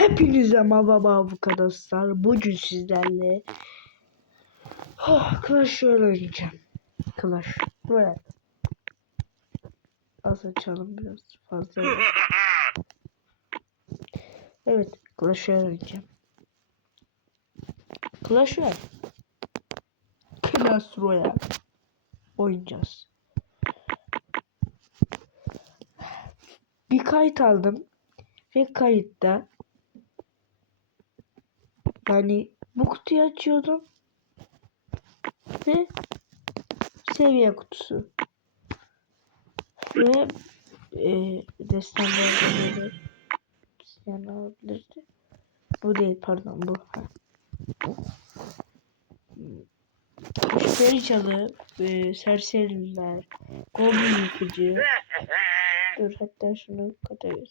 Hepinize merhaba arkadaşlar. Bugün sizlerle oh, Clash Royale oynayacağım. Clash Royale. Az açalım biraz fazla. Evet, Clash Royale oynayacağım. Clash Royale. Clash Royale oynayacağız. Bir kayıt aldım ve kayıtta yani bu kutuyu açıyordum ve seviye kutusu ve e, destanlarda yani olabilirdi. Bu değil pardon bu. Ha. Müşteri e, serseriler, goblin yıkıcı. Dur hatta şunu katayım.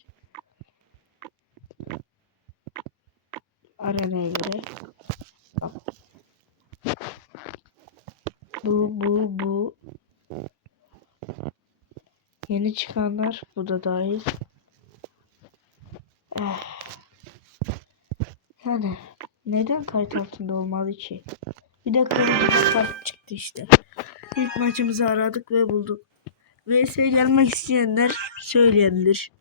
Arenaya göre. Bu bu bu. Yeni çıkanlar bu da dahil. Eh. Yani neden kayıt altında olmalı ki? Bir de kırmızı çıktı işte. İlk maçımızı aradık ve bulduk. VS'ye gelmek isteyenler söyleyebilir.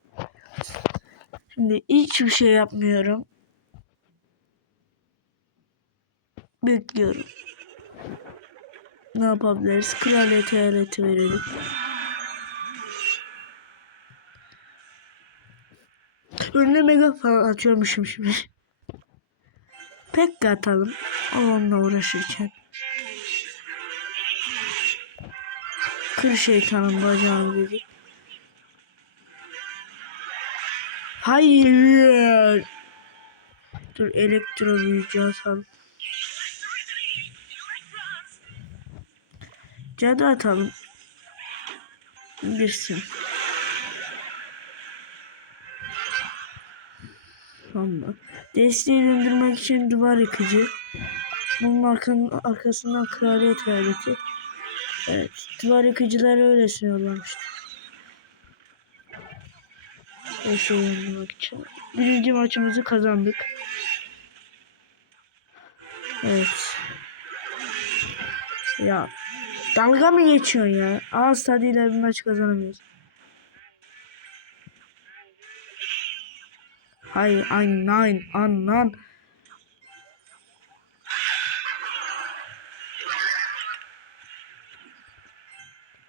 Şimdi hiçbir şey yapmıyorum. Bekliyorum. Ne yapabiliriz? Kraliyet eyaleti verelim. Önüne mega falan atıyormuşum şimdi. Pekka atalım. Onunla uğraşırken. Kır şeytanın bacağını dedik. Hayır. Dur elektro büyücü atalım. Cadı atalım. Girsin. Tamam. Desteği döndürmek için duvar yıkıcı. Bunun arkanın, arkasından kraliyet hayaleti. Evet. Duvar yıkıcılar öylesine yollamıştı. Desteği döndürmek için. Birinci maçımızı kazandık. Evet. Ya dalga mı geçiyorsun ya? Ağız tadıyla bir maç kazanamıyoruz. Hayır, ay nein, anan.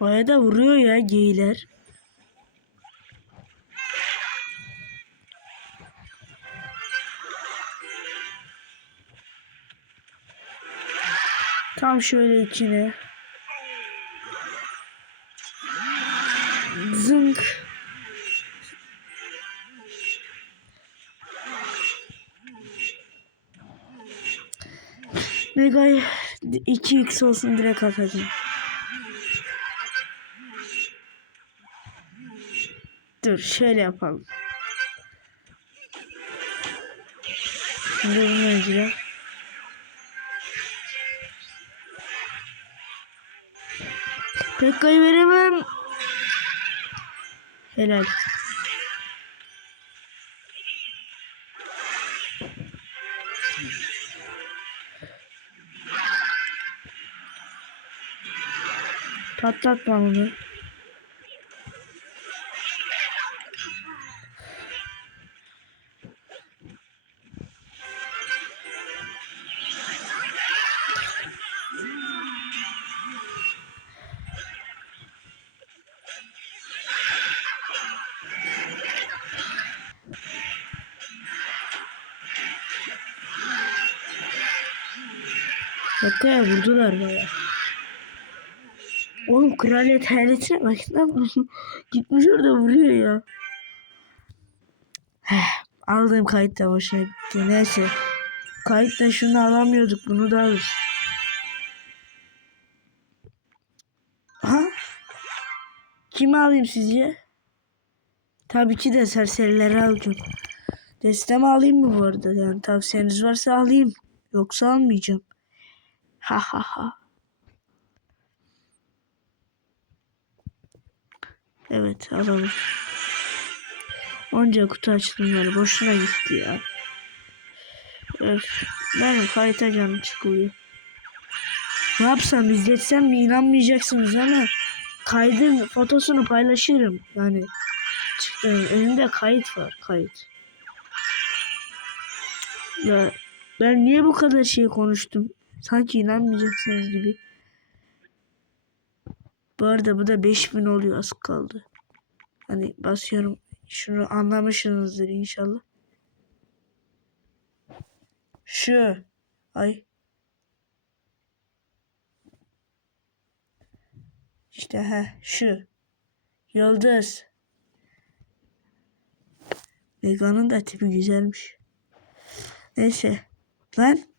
Baya da vuruyor ya geyler. Tam şöyle içine. Zınk. Mega'yı 2x olsun direkt atacağım. Dur şöyle yapalım. Şimdi bunu önceden. Pekka'yı veremem. Helal. Patlatma onu. Bakaya vurdular baya. Oğlum kraliyet hayaletine bak lan. Gitmiş orada vuruyor ya. Heh, aldığım kayıt da boşuna gitti. Neyse. Kayıtta şunu alamıyorduk. Bunu da alırız. Ha? Kimi alayım sizce? Tabii ki de serserileri alacağım. Destemi alayım mı bu arada? Yani tavsiyeniz varsa alayım. Yoksa almayacağım. Ha ha ha. Evet alalım. Onca kutu açılımları boşuna gitti ya. Öf, benim kayıta canım çıkılıyor. Ne yapsam izletsem mi inanmayacaksınız ama kaydın fotosunu paylaşırım. Yani çıktı önümde kayıt var kayıt. Ya ben niye bu kadar şey konuştum? Sanki inanmayacaksınız gibi. Bu arada bu da 5000 oluyor az kaldı. Hani basıyorum. Şunu anlamışsınızdır inşallah. Şu. Ay. İşte ha şu. Yıldız. Mega'nın da tipi güzelmiş. Neyse. Lan.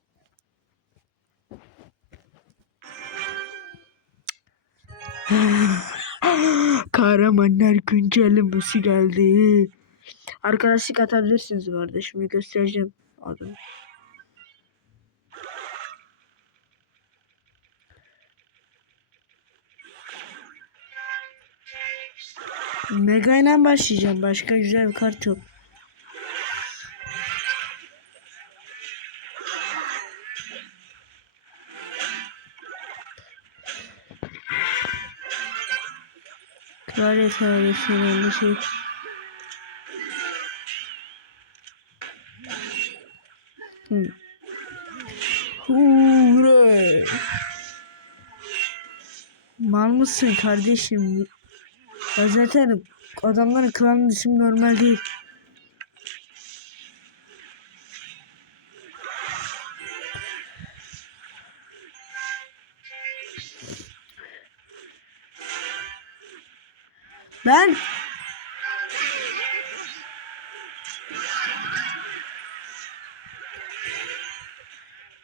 Kahramanlar güncellemesi geldi. Arkadaşlık atabilirsiniz bu arada. Şimdi göstereceğim adını. Mega ile başlayacağım. Başka güzel bir kart yok. Kraliyet ailesinin bir şey. Hmm. Hurray. Mal mısın kardeşim? Ya zaten adamların klanın ismi normal değil.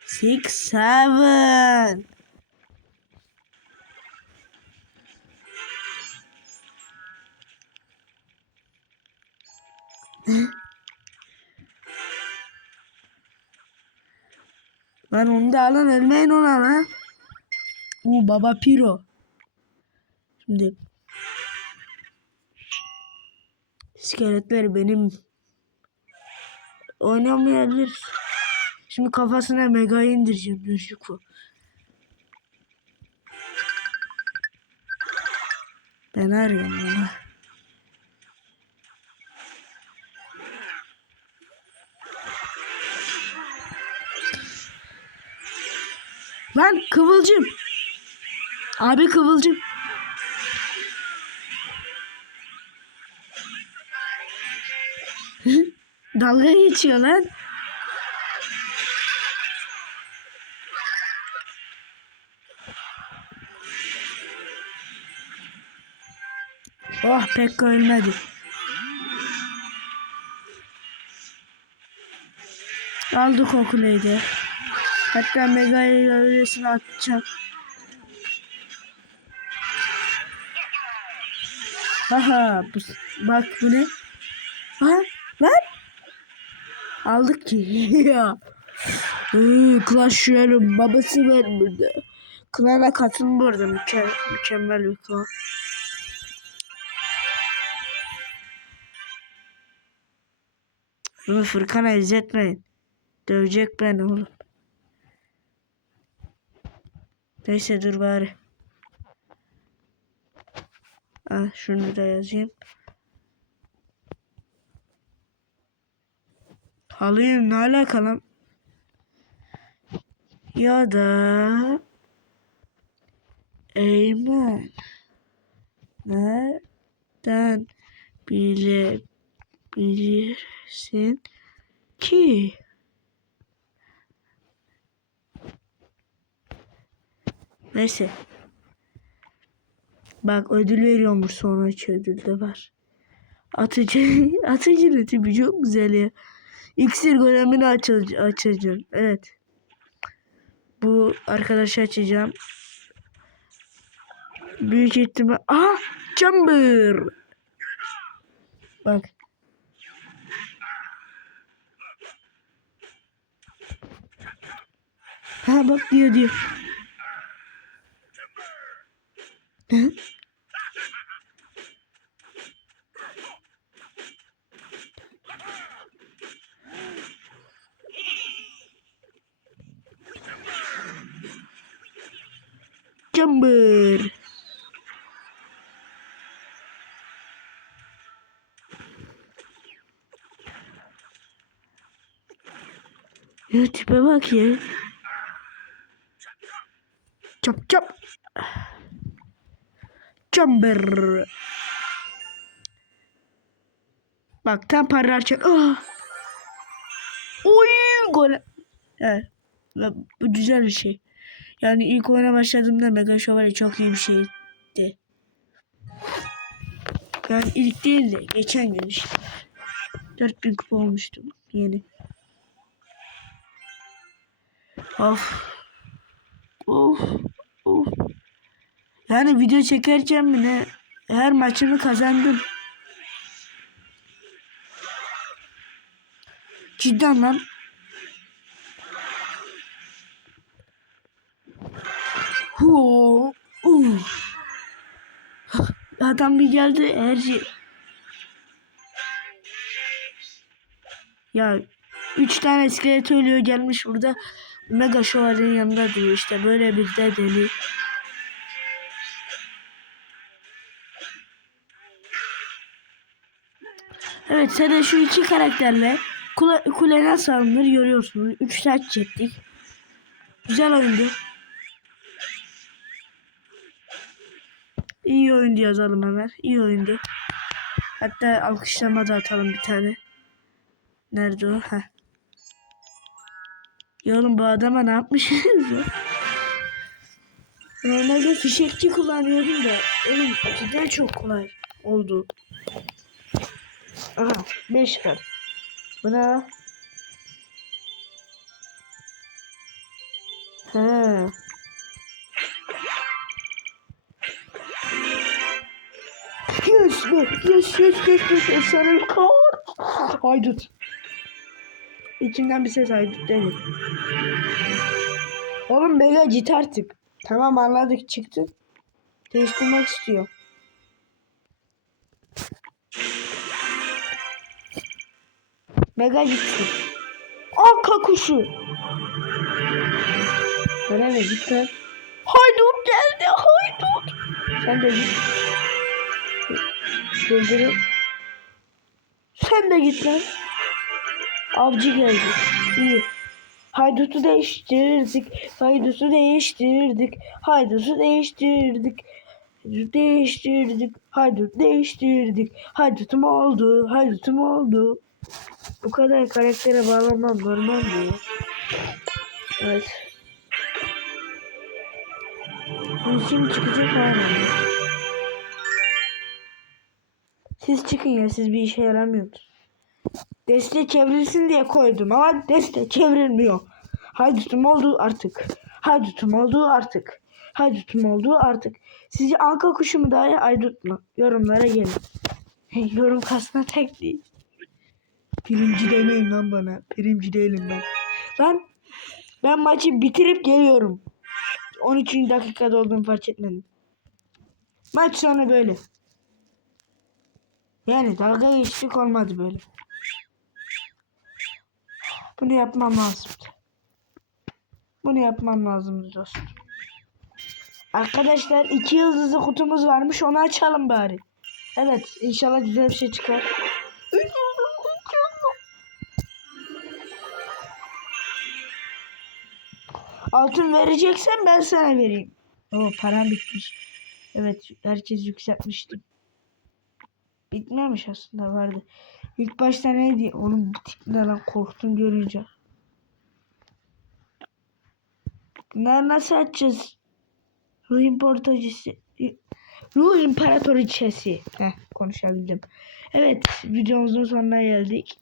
Six, seven. Lan onu da alın ölmeyin ona lan. Bu baba piro. Şimdi iskeletler benim oynamayabilir. Şimdi kafasına mega indireceğim Nurşuku. Ben arıyorum onu. Lan kıvılcım. Abi kıvılcım. Dalga geçiyor lan. Oh pek ölmedi. Kuleyi de. Hatta Mega'yı öylesine atacağım. Aha bu, bak bu ne? Ha lan? Aldık ki ya. Clash Royale'ın babası var burada. Klana katılın burada mükemmel, mükemmel bir klan. Bunu Furkan'a izletmeyin. Dövecek beni oğlum. Neyse dur bari. Ah şunu da yazayım. Halıyım ne alaka lan? Ya da Eymen nereden bilebilirsin ki? Neyse. Bak ödül veriyormuş sonraki ödül de var. Atıcı, atıcı tipi çok güzel ya. İksir golemini açacağım. açacağım. Evet. Bu arkadaşı açacağım. Büyük ihtimal... Aha! Chamber! Bak. Ha bak diyor diyor. Hı? Jumper. Ya tipe bak ya. Çap çap. Jumper. Bak tam parlar çek. Ah. Oy gol. Evet. Güzel bir şey. Yani ilk oyuna başladığımda Mega Şövalye çok iyi bir şeydi. Yani ilk değil de geçen gün işte. 4000 kupa olmuştu yeni. Of. Of. Of. Yani video çekerken mi ne her maçımı kazandım. Cidden lan. Hu. Uh. Adam bir geldi her şey. Ya üç tane iskelet ölüyor gelmiş burada. Mega şövalyenin yanında diyor işte böyle bir de deli. Evet sen de şu iki karakterle kule, kule nasıl alınır görüyorsunuz. Üç saat çektik. Güzel oyundu. İyi oyundu yazalım hemen. İyi oyundu. Hatta alkışlama da atalım bir tane. Nerede o? Heh. Ya oğlum bu adama ne yapmışsınız ya? Normalde fişekçi kullanıyordum da. Oğlum cidden çok kolay oldu. Aha 5 kart. Buna He. Be, yes yes yes yes efsane kar. Haydut. İçimden bir ses haydut dedi. Oğlum mega git artık. Tamam anladık çıktı. Değiştirmek istiyor. Mega gitti. Anka kuşu. Öyle mi git lan. Haydut geldi haydut. Sen de git. Güldürün. Sen de git lan. Avcı geldi. İyi. Haydutu değiştirdik. Haydutu değiştirdik. Haydutu değiştirdik. Haydut değiştirdik. Haydut değiştirdik. Haydutum oldu. Haydutum oldu. Bu kadar karaktere bağlamam normal mi? Evet. Kim çıkacak hala? Siz çıkın ya siz bir işe yaramıyorsunuz. Deste çevrilsin diye koydum ama deste çevrilmiyor. Haydutum oldu artık. Haydutum oldu artık. Haydutum oldu artık. Sizce anka kuşu mu daha iyi aydut mu? Yorumlara gelin. Yorum kasma tek değil. Birinci demeyin lan bana. Birinci değilim ben. Lan ben maçı bitirip geliyorum. 13. dakikada olduğumu fark etmedim. Maç sonu böyle. Yani dalga geçtik olmadı böyle. Bunu yapmam lazım. Bunu yapmam lazım dostum. Arkadaşlar iki yıldızlı kutumuz varmış onu açalım bari. Evet inşallah güzel bir şey çıkar. Altın vereceksen ben sana vereyim. Oo param bitmiş. Evet herkes yükseltmiştim. Bitmemiş aslında vardı. İlk başta neydi? Onun bu tip ne lan korktum görünce. Bunları nasıl açacağız? Ruh imparatoricisi. Ruh imparatoriçesi. Heh konuşabildim. Evet videomuzun sonuna geldik.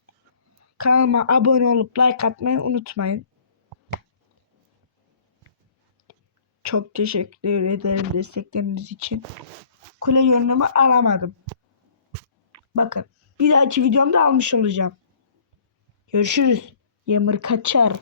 Kanalıma abone olup like atmayı unutmayın. Çok teşekkür ederim destekleriniz için. Kule yönümü alamadım. Bakın bir dahaki videomda almış olacağım. Görüşürüz. Yamır kaçar.